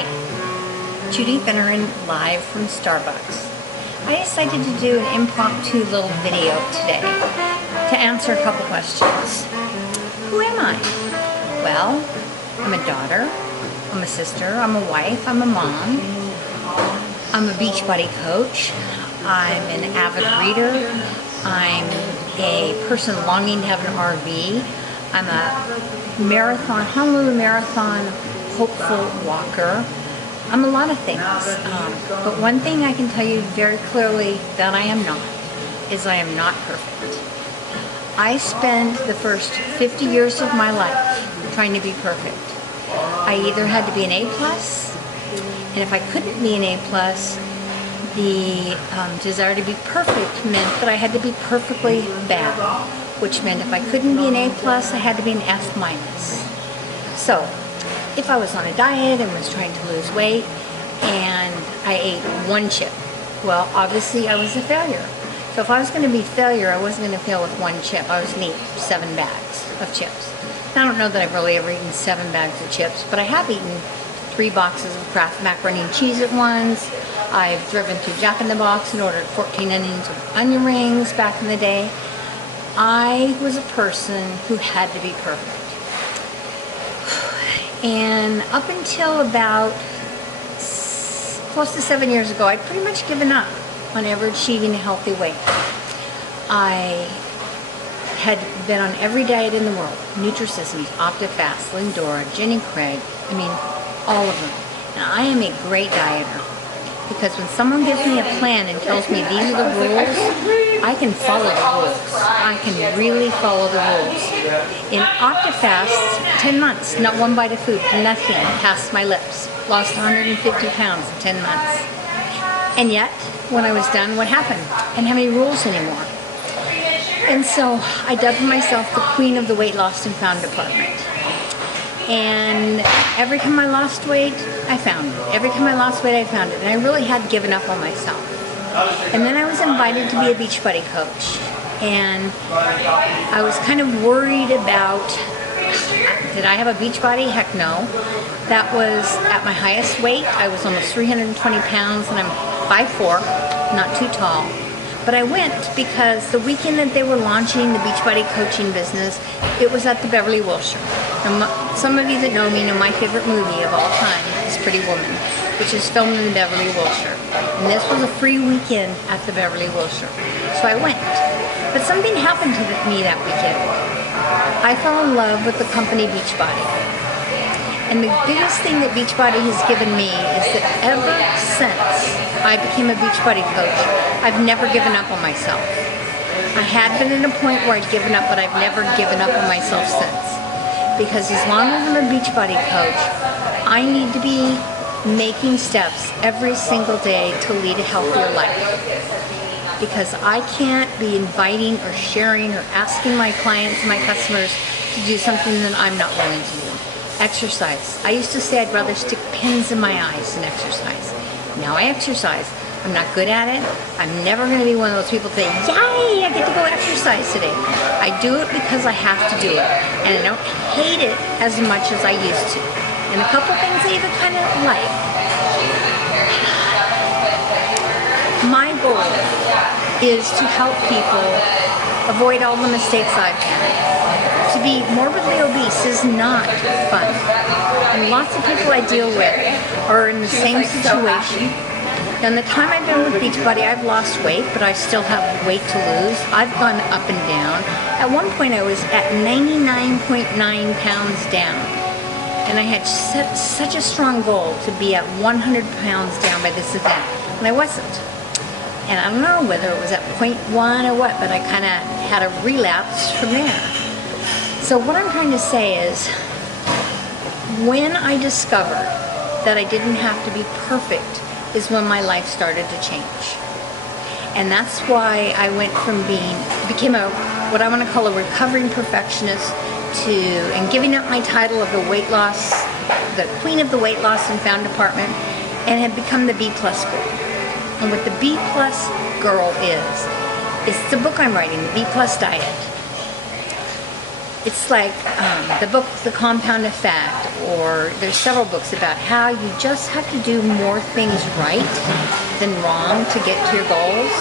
Hi, Judy Finneran live from Starbucks. I decided to do an impromptu little video today to answer a couple questions. Who am I? Well, I'm a daughter, I'm a sister, I'm a wife, I'm a mom, I'm a Beachbody coach, I'm an avid reader, I'm a person longing to have an RV, I'm a Honolulu Marathon hopeful walker. I'm a lot of things, but one thing I can tell you very clearly that I am not, is I am not perfect. I spent the first 50 years of my life trying to be perfect. I either had to be an A+, and if I couldn't be an A+, the desire to be perfect meant that I had to be perfectly bad, which meant if I couldn't be an A+, I had to be an F-. So, if I was on a diet and was trying to lose weight and I ate one chip, well, obviously I was a failure. So if I was going to be a failure, I wasn't going to fail with one chip. I was going to eat 7 bags of chips. I don't know that I've really ever eaten 7 bags of chips, but I have eaten 3 boxes of Kraft macaroni and cheese at once. I've driven through Jack in the Box and ordered 14 onion rings back in the day. I was a person who had to be perfect. And up until about close to 7 years ago, I'd pretty much given up on ever achieving a healthy weight. I had been on every diet in the world. Nutrisystems, OptiFast, Lindora, Jenny Craig, I mean, all of them. Now, I am a great dieter because when someone gives me a plan and tells me these are the rules, I can follow the rules. I can really follow the rules. In OptiFast, 10 months, not one bite of food, nothing past my lips. Lost 150 pounds in 10 months. And yet, when I was done, what happened? I didn't have any rules anymore. And so I dubbed myself the queen of the weight lost and found department. And every time I lost weight, I found it. Every time I lost weight, I found it. And I really had given up on myself. And then I was invited to be a Beachbody coach. And I was kind of worried about, did I have a Beachbody? Heck no. That was at my highest weight. I was almost 320 pounds and I'm 5'4", not too tall. But I went because the weekend that they were launching the Beachbody coaching business, it was at the Beverly Wilshire. And some of you that know me know my favorite movie of all time is Pretty Woman, which is filmed in the Beverly Wilshire. And this was a free weekend at the Beverly Wilshire. So I went. But something happened to me that weekend. I fell in love with the company Beachbody. And the biggest thing that Beachbody has given me is that ever since I became a Beachbody coach, I've never given up on myself. I had been at a point where I'd given up, but I've never given up on myself since. Because as long as I'm a Beachbody coach, I need to be making steps every single day to lead a healthier life. Because I can't be inviting or sharing or asking my clients, my customers to do something that I'm not willing to do. Exercise. I used to say I'd rather stick pins in my eyes than exercise. Now I exercise. I'm not good at it. I'm never going to be one of those people that say, yay, I get to go exercise today. I do it because I have to do it. And I don't hate it as much as I used to. And a couple things I even kind of like. My goal is to help people avoid all the mistakes I've made. To be morbidly obese is not fun. And lots of people I deal with are in the same situation. In the time I've been with Beachbody, I've lost weight, but I still have weight to lose. I've gone up and down. At one point I was at 99.9 pounds down. And I had set such a strong goal to be at 100 pounds down by this event. And I wasn't. And I don't know whether it was at 0.1 or what, but I kind of had a relapse from there. So what I'm trying to say is, when I discovered that I didn't have to be perfect is when my life started to change. And that's why I went from became what I want to call a recovering perfectionist and giving up my title of the weight loss, the queen of the weight loss and found department, and have become the B+ girl. And what the B+ girl is, it's the book I'm writing, the B+ diet. It's like the book, The Compound Effect, or there's several books about how you just have to do more things right than wrong to get to your goals.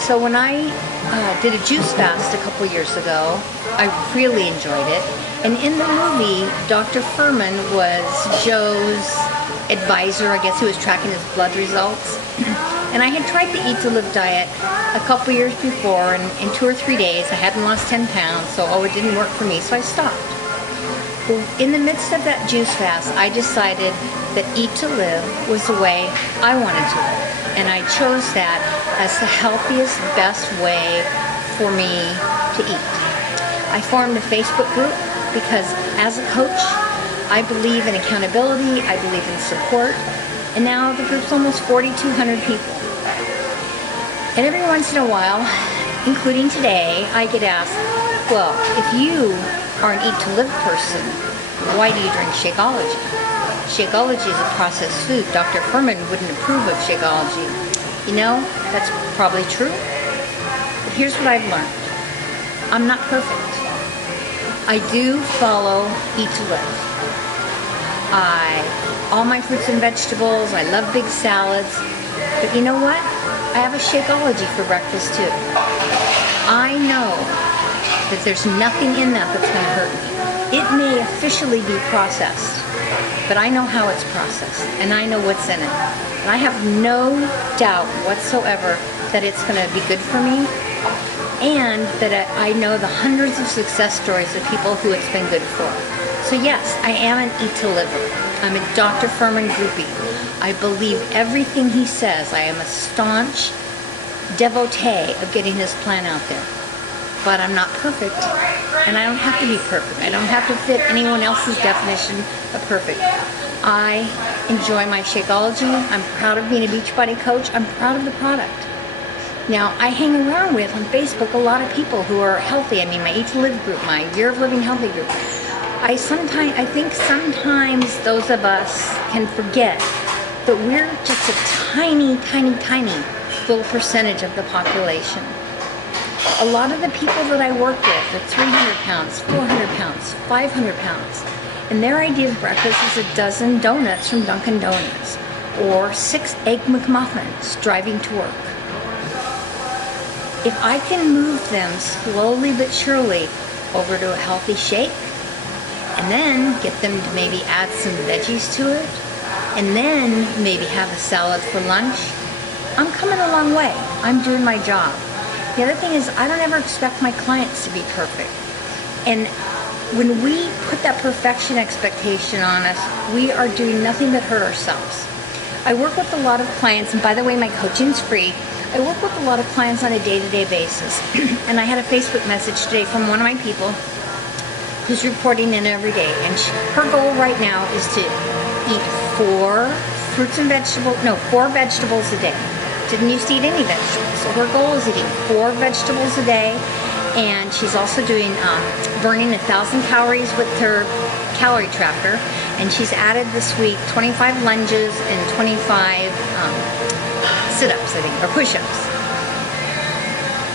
So when I did a juice fast a couple years ago, I really enjoyed it. And in the movie, Dr. Fuhrman was Joe's advisor. I guess he was tracking his blood results. And I had tried the Eat to Live diet a couple years before, and in 2 or 3 days I hadn't lost 10 pounds, so it didn't work for me, so I stopped. Well, in the midst of that juice fast, I decided that Eat to Live was the way I wanted to live. And I chose that as the healthiest, best way for me to eat. I formed a Facebook group because as a coach, I believe in accountability, I believe in support, and now the group's almost 4,200 people. And every once in a while, including today, I get asked, well, if you are an Eat to Live person, why do you drink Shakeology? Shakeology is a processed food. Dr. Fuhrman wouldn't approve of Shakeology. You know, that's probably true. But here's what I've learned. I'm not perfect. I do follow Eat to Live. All my fruits and vegetables, I love big salads. But you know what? I have a Shakeology for breakfast too. I know that there's nothing in that that's going to hurt me. It may officially be processed, but I know how it's processed, and I know what's in it. And I have no doubt whatsoever that it's going to be good for me, and that I know the hundreds of success stories of people who it's been good for. So yes, I am an Eat to Liver. I'm a Dr. Fuhrman groupie. I believe everything he says. I am a staunch devotee of getting his plan out there. But I'm not perfect, and I don't have to be perfect. I don't have to fit anyone else's definition of perfect. I enjoy my Shakeology. I'm proud of being a Beachbody coach. I'm proud of the product. Now, I hang around with, on Facebook, a lot of people who are healthy. I mean, my Eat to Live group, my Year of Living Healthy group. I think sometimes those of us can forget that we're just a tiny, tiny, tiny little percentage of the population. A lot of the people that I work with are 300 pounds, 400 pounds, 500 pounds. And their idea of breakfast is a dozen donuts from Dunkin' Donuts or 6 Egg McMuffins driving to work. If I can move them slowly but surely over to a healthy shake, and then get them to maybe add some veggies to it, and then maybe have a salad for lunch, I'm coming a long way. I'm doing my job. The other thing is, I don't ever expect my clients to be perfect. And when we put that perfection expectation on us, we are doing nothing but hurt ourselves. I work with a lot of clients, and by the way, my coaching's free. I work with a lot of clients on a day-to-day basis. And I had a Facebook message today from one of my people who's reporting in every day. And her goal right now is to eat 4 vegetables a day. Didn't used to eat any vegetables. So her goal is eating 4 vegetables a day. And she's also doing burning 1,000 calories with her calorie tracker. And she's added this week 25 lunges and 25 sit-ups, I think, or push-ups.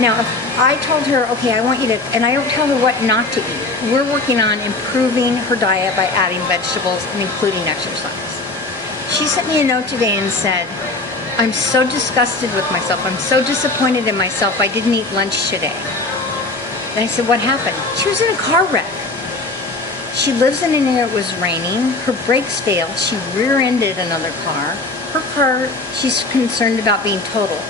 Now, if I told her, okay, I want you to, and I don't tell her what not to eat. We're working on improving her diet by adding vegetables and including exercise. She sent me a note today and said, I'm so disgusted with myself. I'm so disappointed in myself. I didn't eat lunch today. And I said, what happened? She was in a car wreck. She lives in an area it was raining. Her brakes failed. She rear-ended another car. Her car, she's concerned about being totaled.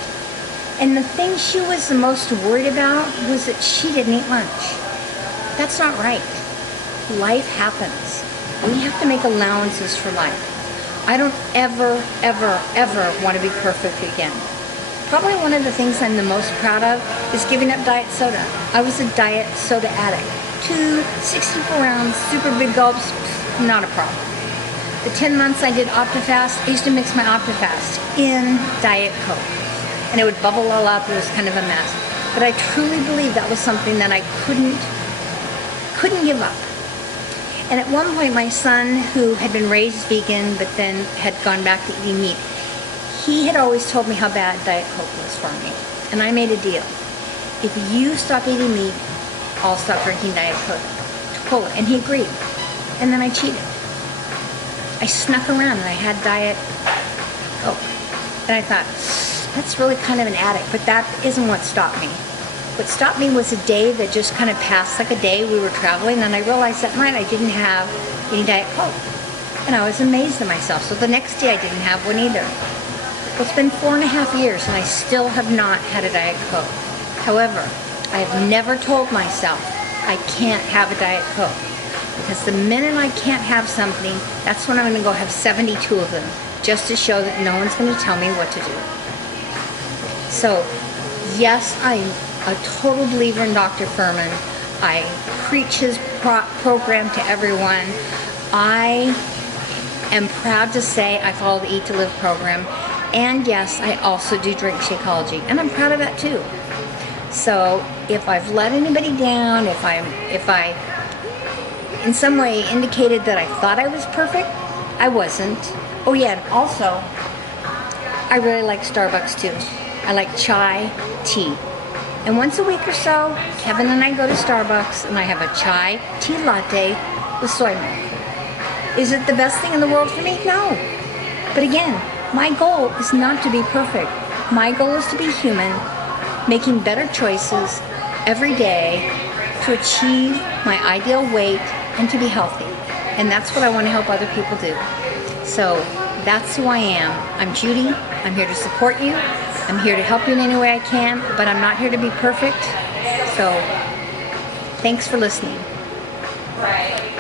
And the thing she was the most worried about was that she didn't eat lunch. That's not right. Life happens. We have to make allowances for life. I don't ever, ever, ever want to be perfect again. Probably one of the things I'm the most proud of is giving up diet soda. I was a diet soda addict. 2 64-ounce super big gulps, not a problem. The 10 months I did OptiFast, I used to mix my OptiFast in Diet Coke. And it would bubble all up. It was kind of a mess. But I truly believe that was something that I couldn't give up. And at one point, my son, who had been raised vegan but then had gone back to eating meat, he had always told me how bad Diet Coke was for me. And I made a deal. If you stop eating meat, I'll stop drinking Diet Coke. Cola. And he agreed. And then I cheated. I snuck around and I had Diet Coke. And I thought, that's really kind of an addict, but that isn't what stopped me. What stopped me was a day that just kind of passed like a day. We were traveling and I realized that night I didn't have any Diet Coke. And I was amazed at myself. So the next day I didn't have one either. It's been 4.5 years and I still have not had a Diet Coke. However, I have never told myself I can't have a Diet Coke. Because the minute I can't have something, that's when I'm going to go have 72 of them. Just to show that no one's going to tell me what to do. So, yes, I'm a total believer in Dr. Fuhrman. I preach his program to everyone. I am proud to say I follow the Eat to Live program. And yes, I also do drink Shakeology. And I'm proud of that too. So, if I've let anybody down, if I in some way indicated that I thought I was perfect, I wasn't. Oh yeah, and also, I really like Starbucks too. I like chai tea. And once a week or so, Kevin and I go to Starbucks and I have a chai tea latte with soy milk. Is it the best thing in the world for me? No. But again, my goal is not to be perfect. My goal is to be human, making better choices every day to achieve my ideal weight and to be healthy. And that's what I want to help other people do. So that's who I am. I'm Judy. I'm here to support you. I'm here to help you in any way I can, but I'm not here to be perfect. So thanks for listening. Right.